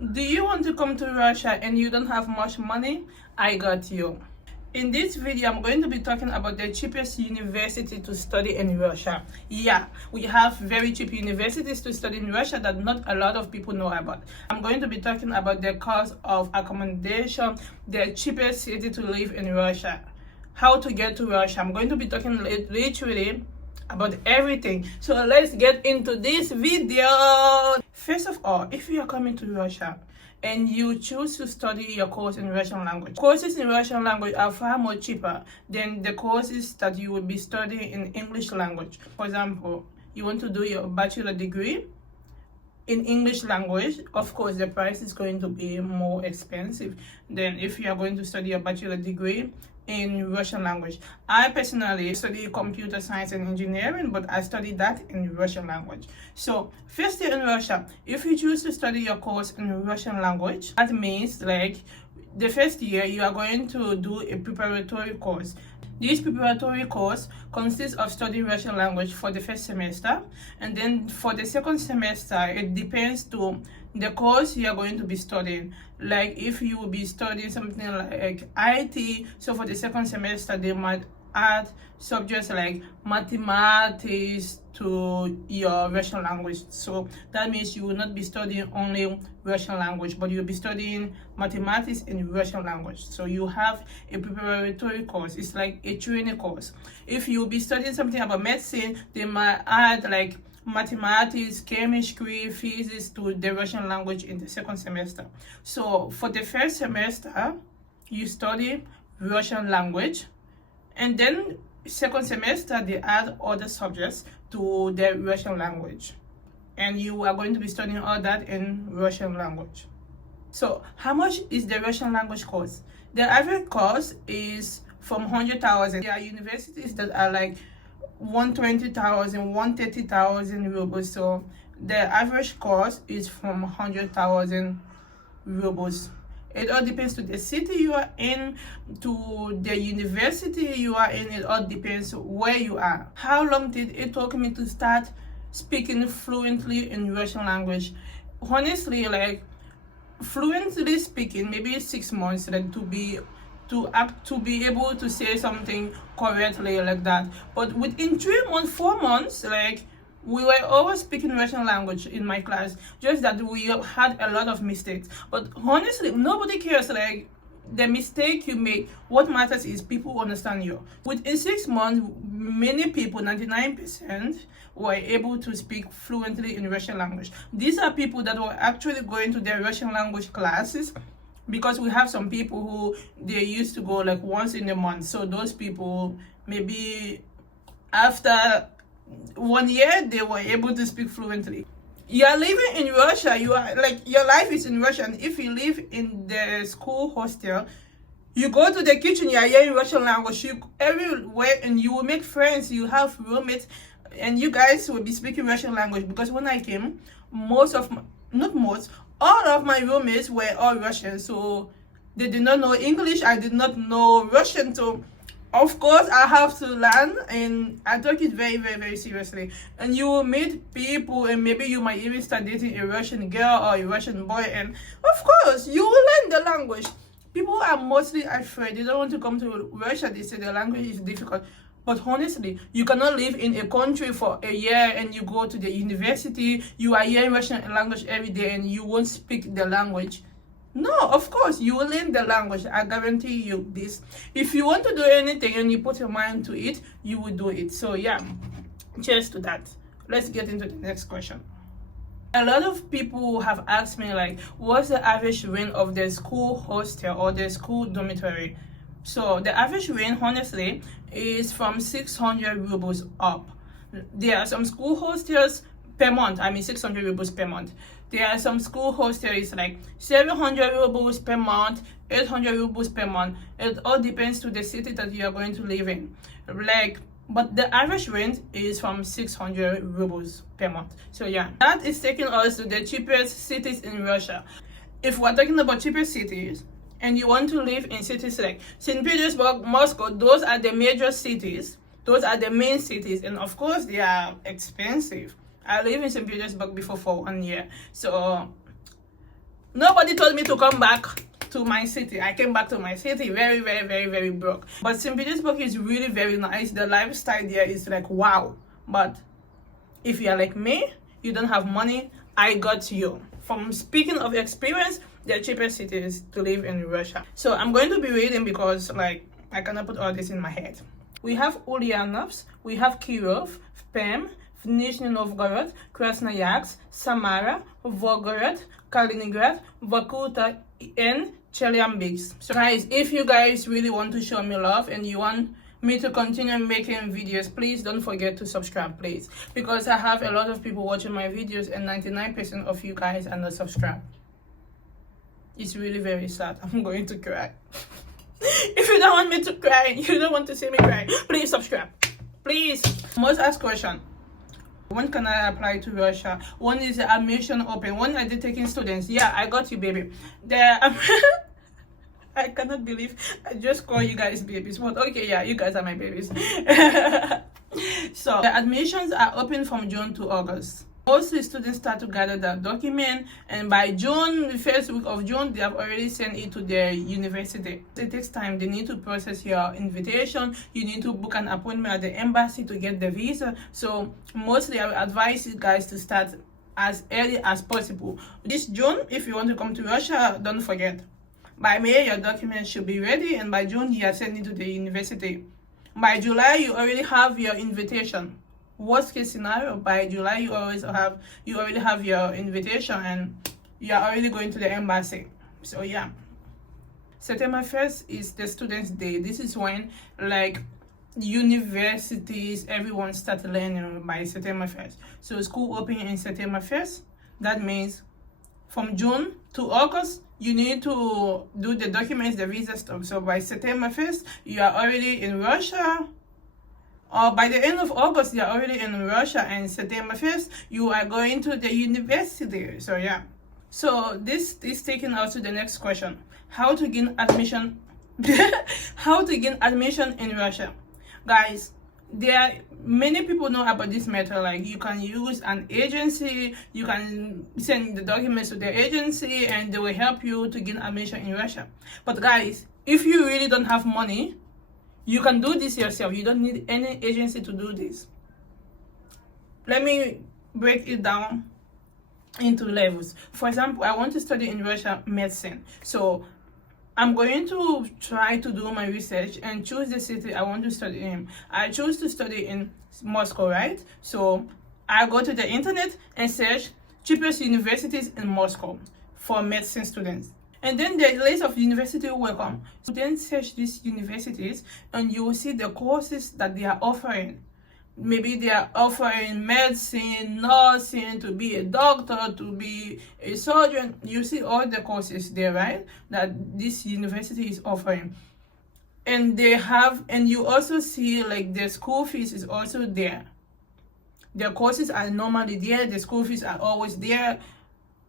Do you want to come to Russia and you don't have much money? I got you. In this video, I'm going to be talking about the cheapest university to study in Russia. Yeah, we have very cheap universities to study in Russia that not a lot of people know about. I'm going to be talking about the cost of accommodation, the cheapest city to live in Russia, how to get to Russia. I'm going to be talking literally about everything. So let's get into this video. First of all, if you are coming to Russia and you choose to study your course in Russian language, courses in Russian language are far more cheaper than the courses that you will be studying in English language. For example, you want to do your bachelor degree in English language, of course the price is going to be more expensive than if you are going to study a bachelor degree in Russian language. I personally study computer science and engineering, but I studied that in Russian language. So first year in Russia, if you choose to study your course in Russian language, that means like the first year you are going to do a preparatory course. This preparatory course consists of studying Russian language for the first semester, and then for the second semester it depends to the course you are going to be studying. Like if you will be studying something like IT, so for the second semester they might add subjects like mathematics to your Russian language. So that means you will not be studying only Russian language, but you'll be studying mathematics in Russian language. So you have a preparatory course. It's like a training course. If you'll be studying something about medicine, they might add like mathematics, chemistry, physics to the Russian language in the second semester. So for the first semester, you study Russian language, and then second semester they add other subjects to the Russian language, and you are going to be studying all that in Russian language. So how much is the Russian language course? The average cost is from 100,000. There are universities that are like 120,000, 130,000 rubles. So the average cost is from 100,000 rubles. It all depends to the city you are in, to the university you are in. It all depends where you are. How long did it take me to start speaking fluently in Russian language? Honestly, like fluently speaking, maybe 6 months, like to be able to say something correctly like that. But within 3 months, 4 months, like we were always speaking Russian language in my class, just that we had a lot of mistakes. But honestly, nobody cares like the mistake you make. What matters is people understand you. Within 6 months, many people, 99%, were able to speak fluently in Russian language. These are people that were actually going to their Russian language classes, because we have some people who they used to go like once in a month. So those people, maybe after 1 year, they were able to speak fluently. You are living in Russia, you are like, your life is in Russian. If you live in the school hostel, you go to the kitchen, you are hearing Russian language, you everywhere, and you will make friends, you have roommates, and you guys will be speaking Russian language. Because when I came, all of my roommates were all Russian, so they did not know English, I did not know Russian. So of course I have to learn, and I took it very, very, very seriously. And you will meet people, and maybe you might even start dating a Russian girl or a Russian boy, and of course you will learn the language. People are mostly afraid, they don't want to come to Russia. They say the language is difficult. But honestly, you cannot live in a country for a year and you go to the university, you are hearing Russian language every day, and you won't speak the language. No, of course, you will learn the language. I guarantee you this. If you want to do anything and you put your mind to it, you will do it. So yeah, cheers to that. Let's get into the next question. A lot of people have asked me like, what's the average rent of the school hostel or the school dormitory? So the average rent, honestly, is from 600 rubles up. There are some school hostels per month, 600 rubles per month. There are some school hostels like 700 rubles per month, 800 rubles per month. It all depends to the city that you are going to live in. But the average rent is from 600 rubles per month. So yeah, that is taking us to the cheapest cities in Russia. If we're talking about cheapest cities, and you want to live in cities like St. Petersburg, Moscow, those are the major cities. Those are the main cities, and of course they are expensive. I lived in St. Petersburg before for 1 year. So Nobody told me to come back to my city. I came back to my city very, very, very, very broke. But St. Petersburg is really very nice. The lifestyle there is like wow. But if you are like me, you don't have money, I got you. From speaking of experience, the cheapest city is to live in Russia. So I'm going to be reading because like I cannot put all this in my head. We have Ulyanovsk, we have Kirov, Perm, Nizhny Novgorod, Krasnoyarsk, Samara, Volgorod, Kaliningrad, Vorkuta, and Chelyabinsk. So guys, if you guys really want to show me love and you want me to continue making videos, please don't forget to subscribe, please, because I have a lot of people watching my videos and 99% of you guys are not subscribed. It's really very sad. I'm going to cry. If you don't want me to cry, you don't want to see me cry, please subscribe, please. Most asked question: when can I apply to Russia? When is the admission open? When are they taking students? Yeah, I got you, baby. I cannot believe I just call you guys babies. But okay, yeah, you guys are my babies. So the admissions are open from June to August. Most students start to gather their document, and by June, the first week of June, they have already sent it to their university. It takes time. They need to process your invitation. You need to book an appointment at the embassy to get the visa. So mostly I would advise you guys to start as early as possible. This June, if you want to come to Russia, don't forget. By May, your documents should be ready, and by June, you are sending to the university. By July, you already have your invitation. Worst case scenario, by July, you already have your invitation, and you are already going to the embassy. So yeah, September 1st is the Students' Day. This is when like universities, everyone starts learning by September 1st. So school opening in September 1st. That means from June to August, you need to do the documents, the visa stuff. So by September 1st, you are already in Russia. Or by the end of August, you are already in Russia. And September 1st, you are going to the university. So yeah. So this is taking us to the next question. How to gain admission? How to gain admission in Russia? Guys, many people know about this method. Like you can use an agency, you can send the documents to the agency and they will help you to gain admission in Russia. But guys, if you really don't have money, you can do this yourself. You don't need any agency to do this. Let me break it down into levels. For example, I want to study in Russia medicine. So I'm going to try to do my research and choose the city I want to study in. I choose to study in Moscow, right? So I go to the internet and search cheapest universities in Moscow for medicine students. And then the list of university will come. So then search these universities and you will see the courses that they are offering. Maybe they are offering medicine, nursing, to be a doctor, to be a surgeon. You see all the courses there, right? That this university is offering. And you also see like the school fees is also there. The courses are normally there, the school fees are always there.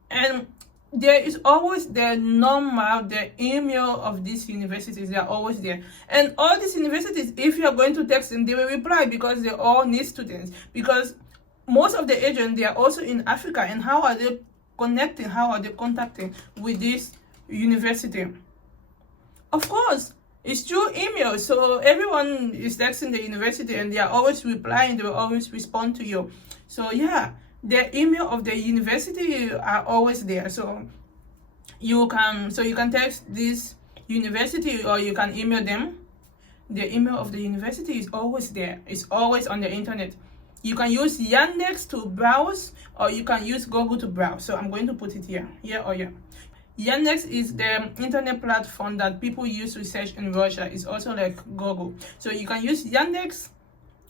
And there is always the email of these universities, they are always there. And all these universities, if you are going to text them, they will reply because they all need students. Because most of the agents, they are also in Africa. And how are they connecting? How are they contacting with this university? Of course, it's through email. So everyone is texting the university and they are always replying. They will always respond to you. So yeah, the email of the university are always there. So you can text this university or you can email them. The email of the university is always there. It's always on the internet. You can use Yandex to browse or you can use Google to browse. So I'm going to put it here or here. Yandex is the internet platform that people use to search in Russia. It's also like Google. So you can use Yandex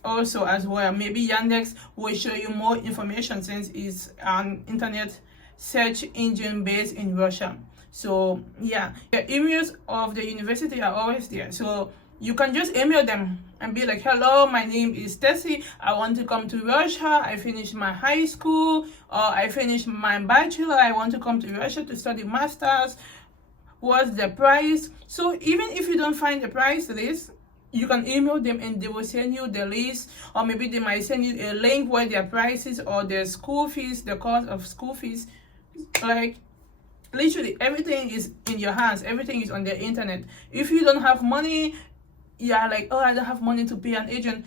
also as well. Maybe Yandex will show you more information since it's an internet search engine based in Russia. So yeah, the emails of the university are always there. So you can just email them and be like, hello, my name is Tessie. I want to come to Russia. I finished my high school or I finished my bachelor. I want to come to Russia to study masters. What's the price? So even if you don't find the price list, you can email them and they will send you the list, or maybe they might send you a link where their prices or their school fees, the cost of school fees. Like Literally everything is in your hands, everything is on the internet. If you don't have money, you're like, oh, I don't have money to pay an agent,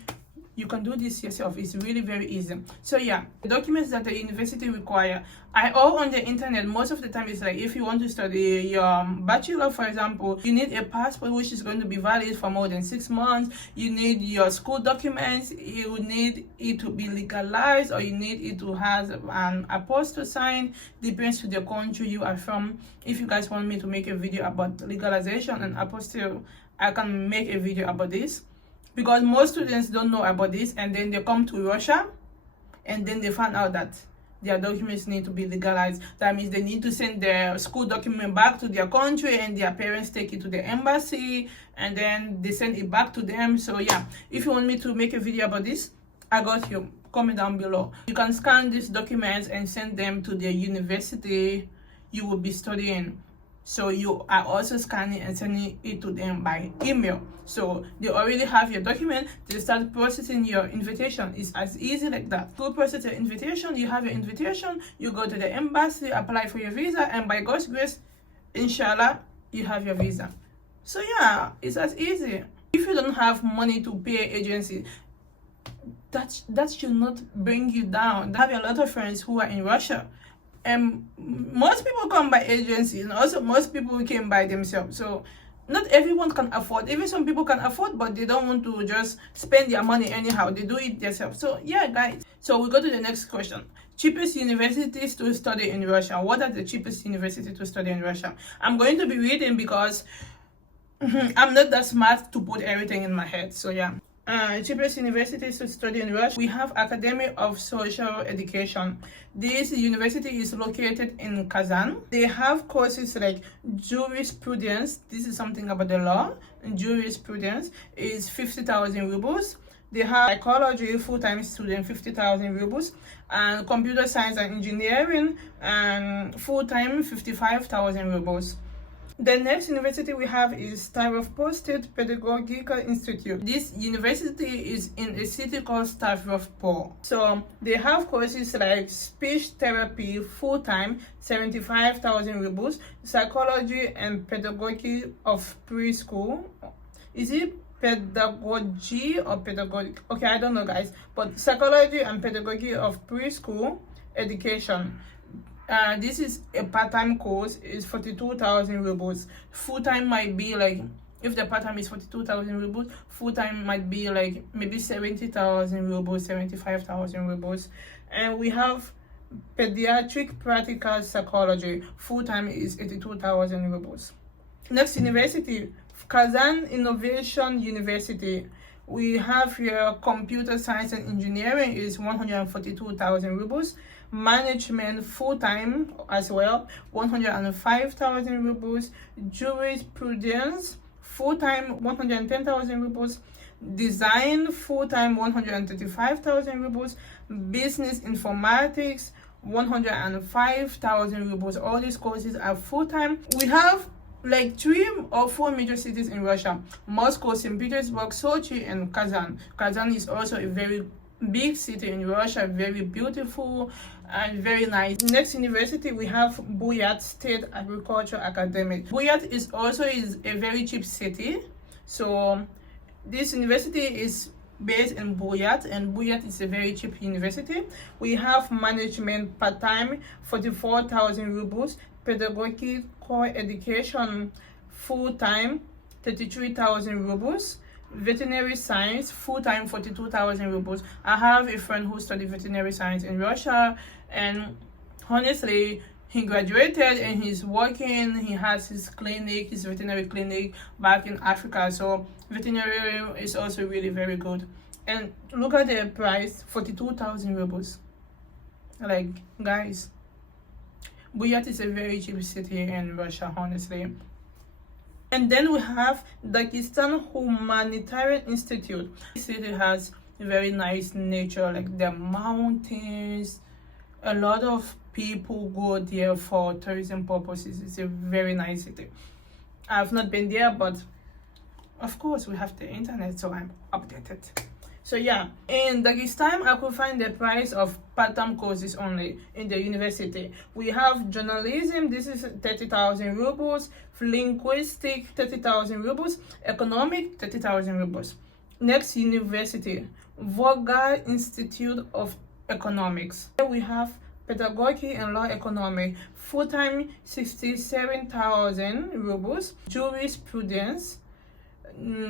you can do this yourself. It's really very easy. So yeah, the documents that the university require are all on the internet. Most of the time it's like, if you want to study your bachelor, for example, you need a passport which is going to be valid for more than 6 months. You need your school documents, you need it to be legalized, or you need it to have an apostle sign. Depends to the country you are from. If you guys want me to make a video about legalization and apostle, I can make a video about this, because most students don't know about this, and then they come to Russia and then they find out that their documents need to be legalized. That means they need to send their school document back to their country, and their parents take it to the embassy and then they send it back to them. So yeah, if you want me to make a video about this, I got you. Comment down below. You can scan these documents and send them to the university you will be studying. So you are also scanning and sending it to them by email. So they already have your document. They start processing your invitation. It's as easy like that. You process your invitation, you have your invitation, you go to the embassy, apply for your visa, and by God's grace, inshallah, you have your visa. So yeah, it's as easy. If you don't have money to pay agency, that should not bring you down. I have a lot of friends who are in Russia, and most people come by agency, and also most people came by themselves. So not everyone can afford. Even some people can afford, but they don't want to just spend their money anyhow. They do it themselves. So yeah, guys, so we go to the next question. Cheapest universities to study in Russia. What are the cheapest universities to study in Russia? I'm going to be reading because I'm not that smart to put everything in my head. So yeah, cheapest universities to study in Russia. We have Academy of Social Education. This university is located in Kazan. They have courses like jurisprudence. This is something about the law. Jurisprudence is 50,000 rubles. They have psychology, full-time student, 50,000 rubles, and computer science and engineering, and full-time, 55,000 rubles. The next university we have is Stavropol State Pedagogical Institute. This university is in a city called Stavropol. So they have courses like speech therapy, full-time, 75,000 rubles, psychology and pedagogy of preschool. Is it pedagogy or pedagogy? Okay, I don't know, guys. But psychology and pedagogy of preschool education. This is a part-time course. Is 42,000 rubles. Full-time might be like, if the part-time is 42,000 rubles, full-time might be like maybe 70,000 rubles, 75,000 rubles. And we have pediatric practical psychology. Full-time is 82,000 rubles. Next university, Kazan Innovation University. We have here computer science and engineering is 142,000 rubles. Management full-time as well, 105,000 rubles. Jurisprudence full-time, 110,000 rubles. Design full-time, 135,000 rubles. Business informatics, 105,000 rubles. All these courses are full-time. We have like 3 or 4 major cities in Russia: Moscow, St. Petersburg, Sochi, and Kazan. Kazan is also a very big city in Russia, very beautiful and very nice. Next university we have Buryat State Agriculture Academy. Buryat is a very cheap city. So this university is based in Buryat, and Buryat is a very cheap university. We have management part-time, 44,000 rubles. Pedagogic core education full-time, 33,000 rubles. Veterinary science full-time, 42,000 rubles. I have a friend who studied veterinary science in Russia, and honestly, he graduated and he's working. He has his clinic, his veterinary clinic back in Africa. So veterinary is also really very good. And look at the price, 42,000 rubles. Like, guys, Buryat is a very cheap city in Russia, honestly. And then we have Dagestan Humanitarian Institute. This city has very nice nature, like the mountains. A lot of people go there for tourism purposes. It's a very nice city. I've not been there, but of course we have the internet, so I'm updated. So yeah, in Dagestan, I could find the price of part-time courses only in the university. We have journalism, this is 30,000 rubles, linguistic 30,000 rubles, economic 30,000 rubles. Next university, Volga Institute of Economics. Here we have pedagogy and law economic, full-time 67,000 rubles, jurisprudence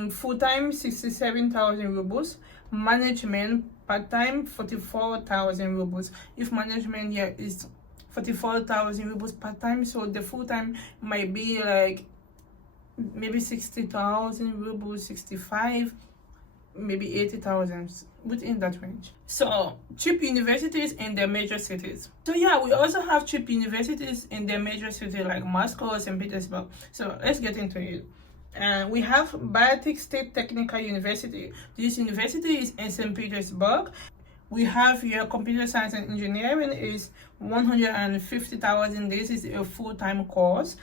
full-time 67,000 rubles, management part-time 44,000 rubles. If management here is 44,000 rubles part-time, so the full-time might be like maybe 60,000 rubles, 65, maybe 80,000, within that range. So cheap universities in the major cities. So yeah, we also have cheap universities in the major cities like Moscow, St. Petersburg. So let's get into it. And we have Baltic State Technical University. This university is in St. Petersburg. We have here computer science and engineering is 150,000. This is a full-time course.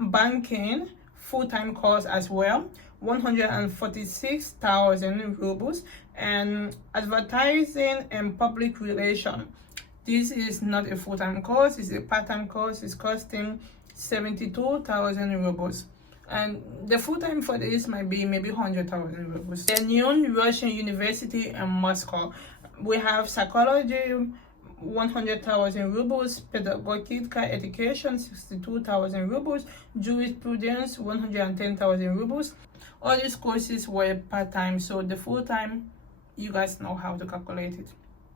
Banking full-time course as well, 146,000 rubles. And advertising and public relation. This is not a full-time course, it's a part-time course. It's costing 72,000 rubles. And the full-time for this might be maybe 100,000 rubles. The new Russian University in Moscow, we have psychology, 100,000 rubles, pedagogical education, 62,000 rubles, jurisprudence, 110,000 rubles. All these courses were part-time, so the full-time, you guys know how to calculate it.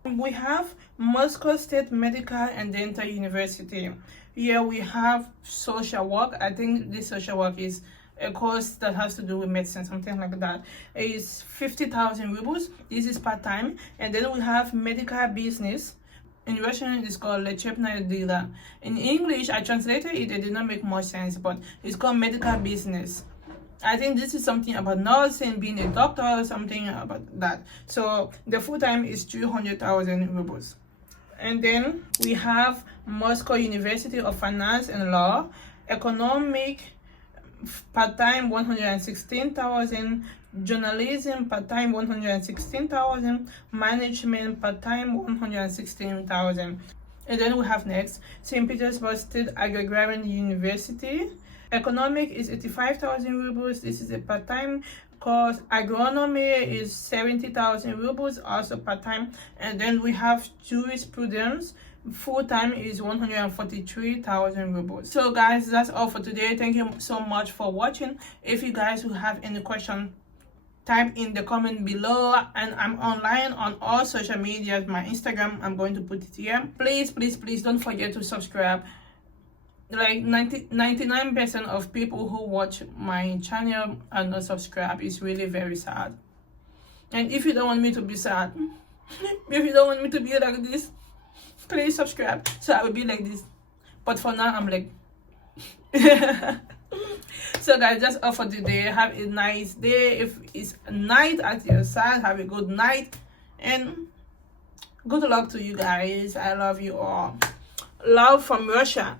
We have Moscow State Medical and Dental University. Here we have social work. I think this social work is a course that has to do with medicine, something like that. It's 50,000 rubles. This is part-time. And then we have medical business. In Russian, it's called Lechebnaya Dila. In English, I translated it. It did not make much sense, but it's called medical business. I think this is something about nursing, being a doctor, or something about that. So the full-time is 300,000 rubles. And then we have Moscow University of Finance and Law, economic part-time 116,000, journalism part-time 116,000, management part-time 116,000. And then we have next St. Petersburg State Agrarian University. Economic is 85,000 rubles. This is a part-time course. Agronomy is 70,000 rubles, also part-time. And then we have jurisprudence. Full-time is 143,000 rubles. So guys, that's all for today. Thank you so much for watching. If you guys will have any question, type in the comment below. And I'm online on all social media. My Instagram, I'm going to put it here. Please don't forget to subscribe. Like 99% of people who watch my channel are not subscribed. It's really very sad. And if you don't want me to be sad, if you don't want me to be like this, please subscribe so I will be like this. But for now, I'm like so guys, that's all for today. Have a nice day. If it's night at your side, have a good night and good luck to you guys. I love you all. Love from Russia.